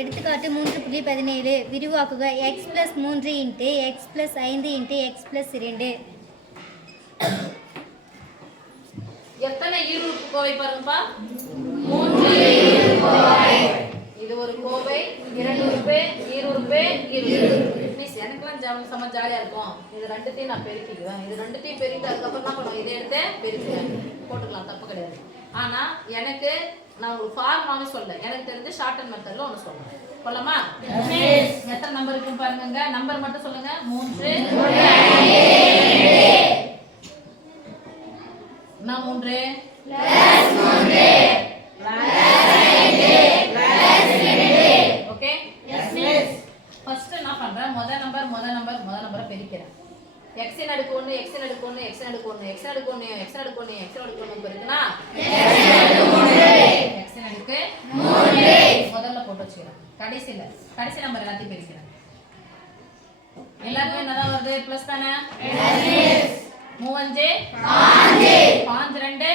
எடுத்துக்காட்டு 3.17 விரிவாக்குக x+3 × x+5 × x+2 எத்தனை ஈருறுப்பு கோவை பாருங்கப்பா 3 ஈருறுப்பு கோவை இது ஒரு கோவை இரண்டு உறுப்பு ஈருறுப்பு ஈருறுப்பு மிஸ் எனக்குலாம் செம ஜாலியா இருக்கும் இது ரெண்டுத்தையும் நான் பெருக்கிடுவேன் இது ரெண்டுத்தையும் பெருக்கிட்டு அதுக்கப்புறம் என்ன பண்ணுவோம் இதை எடுத்து பெருக்குவேன் போட்டுக்கலாம் தப்பு கிடையாது ஆனா எனக்கு நான் உங்களுக்கு ஃபார்முலான்னு சொல்ல எனக்கு தெரிஞ்ச ஷார்ட் அண்ட் மெத்தட்ல ஒன்று சொல்றேன் சொல்லலாமா எத்தனை நம்பர் இருக்குன்னு பாருங்க நம்பர் மட்டும் சொல்லுங்க 3 நான் 3 ஓகே ஃபர்ஸ்ட் என்ன பண்றேன் முதல் நம்பரை பெருக்கிறேன் x ன் அடுக்கு 1 x ன் அடுக்கு 1 x ன் அடுக்கு 1 x ன் அடுக்கு 1 x ன் அடுக்கு 1 x ன் அடுக்கு 1 பெருக்குனா x ன் அடுக்கு 3 முதல்ல போட்டு வச்சுக்கிறேன் கடைசி நம்பர் எல்லாத்தையும் பெருக்கிறேன் எல்லாரும் என்னதான் வருது பிளஸ் தானே மூவஞ்சு பாஞ்சு ரெண்டு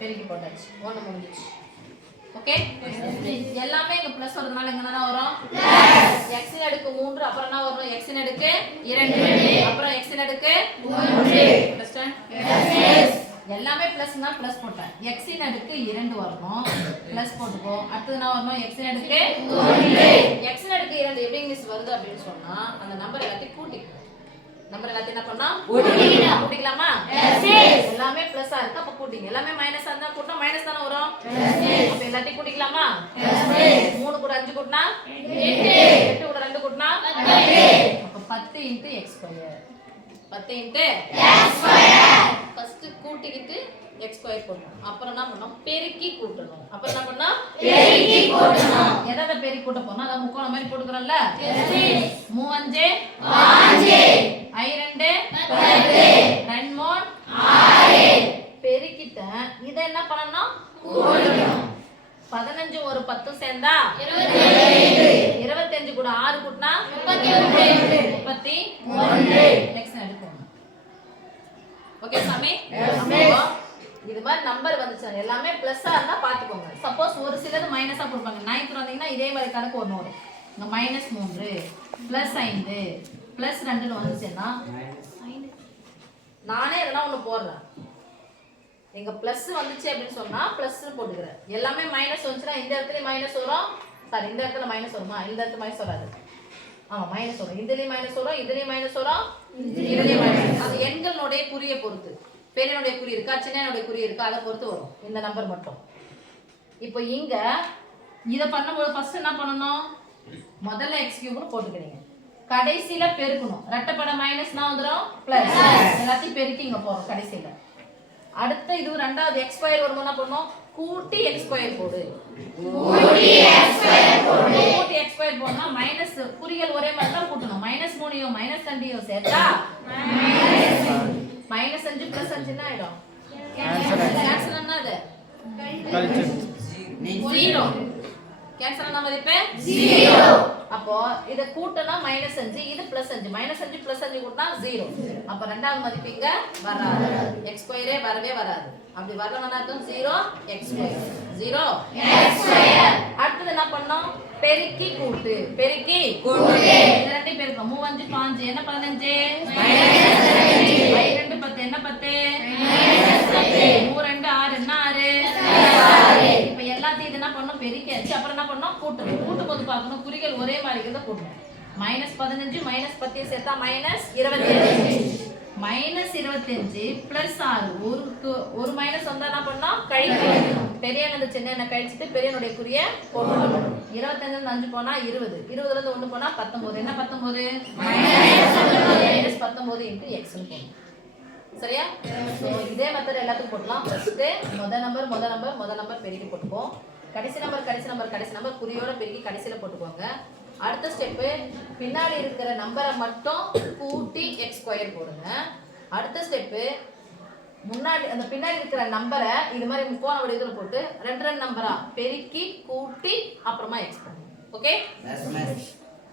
பெருக்கி போட்டாச்சு ஒன்று முடிஞ்சிச்சு ஓகே எல்லாமே இங்க பிளஸ் வரதுனால எங்க என்ன வரும் x ன் அடுக்கு 3 அப்புறம் என்ன வரும் x ன் அடுக்கு 2 அப்புறம் x ன் அடுக்கு 3 எல்லாமே பிளஸ்னா பிளஸ் போட்டேன் x ன் அடுக்கு 2 வரணும் பிளஸ் போட்டுக்கோ அடுத்து என்ன வரணும் x ன் அடுக்கு 3 x ன் அடுக்கு 2 எப்படி இங்கிலீஷ் வருது அப்படினு சொன்னா அந்த நம்பர் எல்லாத்தையும் கூட்டிக்கணும் நம்பர் எல்லாத்தையும் என்ன பண்ணா கூட்டிக்கலாமா எல்லாமே பிளஸ்ஸா இருக்கு அப்ப கூட்டிங்க எல்லாமே மைனஸா இருந்தா கூட்டினா மைனஸ் தான வரும் அப்ப எல்லாத்தையும் கூட்டிக்கலாமா 3 கூட 5 கூட்டினா 8 கூட 2 கூட்டினா அப்ப 10 × x². 10 × x² ஃபர்ஸ்ட் கூட்டிக்கிட்டு x² போடணும் அப்புறம் என்ன பண்ணனும் பெருக்கி கூட்டணும் அப்புறம் என்ன பண்ணா பெருக்கி கூட்டணும் எதட பெருக்கி கூட்ட போறோம் அத முக்கோணம் மாதிரி போட்டுக்கறோம்ல 3 5 I2 10 2 6 பெருக்கிட்டேன் இத என்ன பண்ணனும் கூட்டணும் 15 ஒரு 10 சேர்ந்தா 25 25 கூட 6 கூட்டினா 31 நெக்ஸ்ட் எடுக்கணும் ஓகே சாமி இது மாதிரி நம்பர் வந்துச்சு எல்லாமே பிளஸ்ஸா இருந்தா பாத்துக்கோங்க சப்போஸ் ஒரு சிலது மைனஸா கொடுப்பாங்க 9th வந்தீங்கன்னா இதே மாதிரி கணக்கு ஒண்ணு வரும் இங்க -3 +5 +2 வந்துச்சுன்னா நானே இதெல்லாம் ஒண்ணு போடுறேன் எங்க பிளஸ் வந்துச்சு அப்படினு சொன்னா பிளஸ் போட்டுக்கறேன் எல்லாமே மைனஸ் வந்துச்சுனா இந்த இடத்துல மைனஸ் வரும் சாரி இந்த இடத்துல மைனஸ் வருமா இந்த இடத்துல மைனஸ் வராது ஆமா மைனஸ் வரும் இதுலயும் மைனஸ் வரும் இதுலயும் மைனஸ் வரும் இதுலயும் மைனஸ் அது எண்களோட குறியை பொறுத்து பெரியனுடைய குறி இருக்கா சின்னனுடைய குறி இருக்கா அதை பொறுத்து வரும் இந்த நம்பர் மட்டும் இப்போ இங்க இத பண்ணும்போது ஃபர்ஸ்ட் என்ன பண்ணனும் முதல்ல x³ போட்டுக்கிறீங்க கடைசில பெருக்கணும் ரெட்டப்படை மைனஸ்னா வந்துரும் பிளஸ் எல்லாத்தையும் பெருக்கி இங்க போறோம் கடைசில அடுத்து இது ரெண்டாவது x² வரும்போது என்ன பண்ணனும் கூட்டி x² போடு கூட்டி x² போடுனா மைனஸ் குறிகள் ஒரே மாதிரி தான் கூட்டணும் -3 யோ -2 சேர்த்தா -5 +5 என்ன ஆயிடும் கேன்சல் என்னது ஜீரோ கேன்சல் என்ன மதிப்பு 0 அப்போ இத கூட்டனா -5 இது +5 -5 +5 கூட்டினா 0 அப்ப இரண்டாவது மதிப்பு இங்க வராது x² வரவே வராது அப்படி வரலனா அர்த்தம் 0 x² 0 x² அடுத்து என்ன பண்ணோம் பெருக்கி கூட்டு இது ரெண்டையும் பெருக்கம் 3 5 5 என்ன 15 -2 10 என்ன 10 -10 3 2 6 என்ன 6 இப்போ எல்லாத்தையும் என்ன பண்ணோம் பெருக்கியாச்சு அப்புறம் என்ன பண்ணோம் கூட்டணும் கூட்டும்போது பார்க்கணும் குறிகள் ஒரே மாதிரி இருக்கிறத கூட்டணும் -15 -10 சேர்த்தா -25 -25 +6 ஒரு மைனஸ் வந்தா என்ன பண்ணோம் கழிக்கணும் பெரியனது சின்னன கழிச்சிட்டு பெரியனுடைய குறியை போடணும் 25 ல 5 போனா 20 20 ல 1 போனா 19 என்ன 19 -19 × x ன்னு போடணும் சரியா சோ இதே மெத்தட் எல்லாத்துக்கும் போடலாம் ஃபர்ஸ்ட் முதல் நம்பர் பெருக்கி போட்டுப்போம் கடைசி நம்பர் குறியோட பெருக்கி கடைசில போட்டுக்கோங்க அடுத்த ஸ்டெப் பின்னாடி இருக்கிற நம்பரை மட்டும் கூட்டி x² போடுங்க அடுத்த ஸ்டெப் முன்னாடி அந்த பின்னாடி இருக்கிற நம்பரை இது மாதிரி முக்கோண வடிவத்துல போட்டு ரெண்டு நம்பரா பெருக்கி கூட்டி அப்புறமா x பண்ணுங்க ஓகே